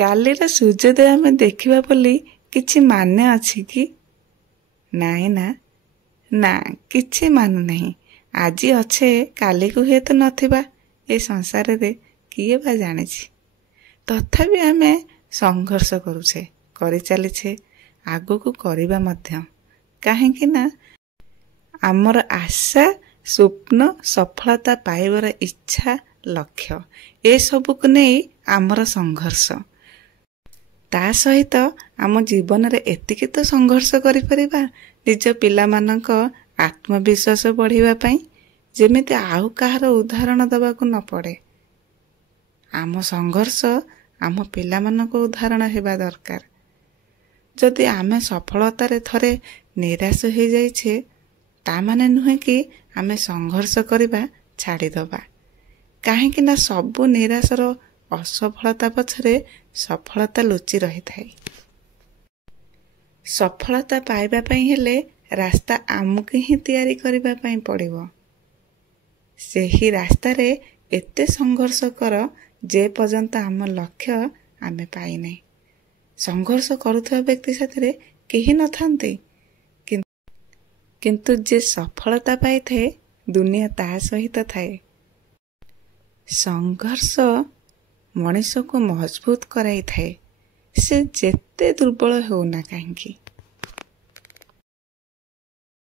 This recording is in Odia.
କାଲିର ସୂର୍ଯ୍ୟୋଦୟ ଆମେ ଦେଖିବା ବୋଲି କିଛି ମାନେ ଅଛି କି? ନାଇଁ ନା, ନା କିଛି ମାନୁ ନାହିଁ। ଆଜି ଅଛେ କାଲିକୁ ହୁଏତ ନଥିବା ଏ ସଂସାରରେ, କିଏ ବା ଜାଣିଛି। ତଥାପି ଆମେ ସଂଘର୍ଷ କରୁଛେ, କରିଚାଲିଛେ, ଆଗକୁ କରିବା ମଧ୍ୟ। କାହିଁକି ନା ଆମର ଆଶା, ସ୍ୱପ୍ନ, ସଫଳତା ପାଇବାର ଇଚ୍ଛା, ଲକ୍ଷ୍ୟ ଏସବୁକୁ ନେଇ ଆମର ସଂଘର୍ଷ। ତା ସହିତ ଆମ ଜୀବନରେ ଏତିକି ତ ସଂଘର୍ଷ କରିପାରିବା ନିଜ ପିଲାମାନଙ୍କ ଆତ୍ମବିଶ୍ୱାସ ବଢ଼ିବା ପାଇଁ, ଯେମିତି ଆଉ କାହାର ଉଦାହରଣ ଦେବାକୁ ନ ପଡ଼େ। ଆମ ସଂଘର୍ଷ ଆମ ପିଲାମାନଙ୍କ ଉଦାହରଣ ହେବା ଦରକାର। ଯଦି ଆମେ ସଫଳତାରେ ଥରେ ନିରାଶ ହୋଇଯାଇଛେ, ତା ମାନେ ନୁହେଁ କି ଆମେ ସଂଘର୍ଷ କରିବା ଛାଡ଼ିଦେବା। କାହିଁକି ନା ସବୁ ନିରାଶର ଅସଫଳତା ପଛରେ ସଫଳତା ଲୁଚି ରହିଥାଏ। ସଫଳତା ପାଇବା ପାଇଁ ହେଲେ ରାସ୍ତା ଆମକୁ ହିଁ ତିଆରି କରିବା ପାଇଁ ପଡ଼ିବ। ସେହି ରାସ୍ତାରେ ଏତେ ସଂଘର୍ଷ କର ଯେ ପର୍ଯ୍ୟନ୍ତ ଆମ ଲକ୍ଷ୍ୟ ଆମେ ପାଇନାହିଁ। ସଂଘର୍ଷ କରୁଥିବା ବ୍ୟକ୍ତି ସାଥିରେ କେହି ନଥାନ୍ତି, କିନ୍ତୁ ଯେ ସଫଳତା ପାଇଥାଏ ଦୁନିଆ ତା ସହିତ ଥାଏ। ସଂଘର୍ଷ ମଣିଷକୁ ମଜବୁତ କରାଇଥାଏ, ସେ ଯେତେ ଦୁର୍ବଳ ହେଉନା କାହିଁକି।